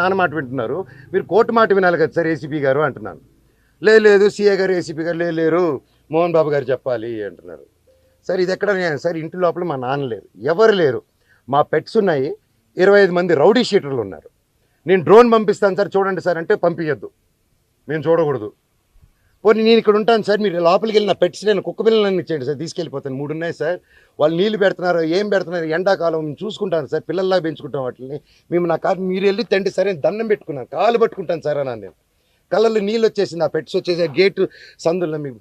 నాన్న మాట వింటున్నారు, మీరు కోర్టు మాట వినాలి కదా సార్ ఏసీపీ గారు అంటున్నాను. లేదు సిఏ గారు ఏసీపీ గారు లేరు, మోహన్ బాబు గారు చెప్పాలి అంటున్నారు. సార్ ఇది ఎక్కడ సార్ ఇంటి లోపల మా నాన్న లేరు, ఎవరు లేరు, మా పెట్స్ ఉన్నాయి, 25 మంది రౌడీ షీటర్లు ఉన్నారు. నేను డ్రోన్ పంపిస్తాను సార్ చూడండి సార్ అంటే పంపించద్దు, మేము చూడకూడదు. పోనీ నేను ఇక్కడ ఉంటాను సార్, మీరు లోపలికి వెళ్ళిన పెట్స్ నేను కుక్క పిల్లలన్నీ ఇచ్చేయండి సార్, తీసుకెళ్ళిపోతాను. 3 ఉన్నాయి సార్, వాళ్ళు నీళ్ళు పెడుతున్నారు, ఏం పెడుతున్నారు, ఎండాకాలం మేము చూసుకుంటాను సార్, పిల్లల్లా పెంచుకుంటాం వాటిని. మేము నా కాదు మీరు వెళ్ళి తండ్రి సరే దండం పెట్టుకున్నాను, కాలు పట్టుకుంటాను సార్ అన్నాను నేను. కళ్ళల్లో నీళ్ళు వచ్చేసింది, ఆ పెట్స్ వచ్చేసి గేటు సందుల్లో మీకు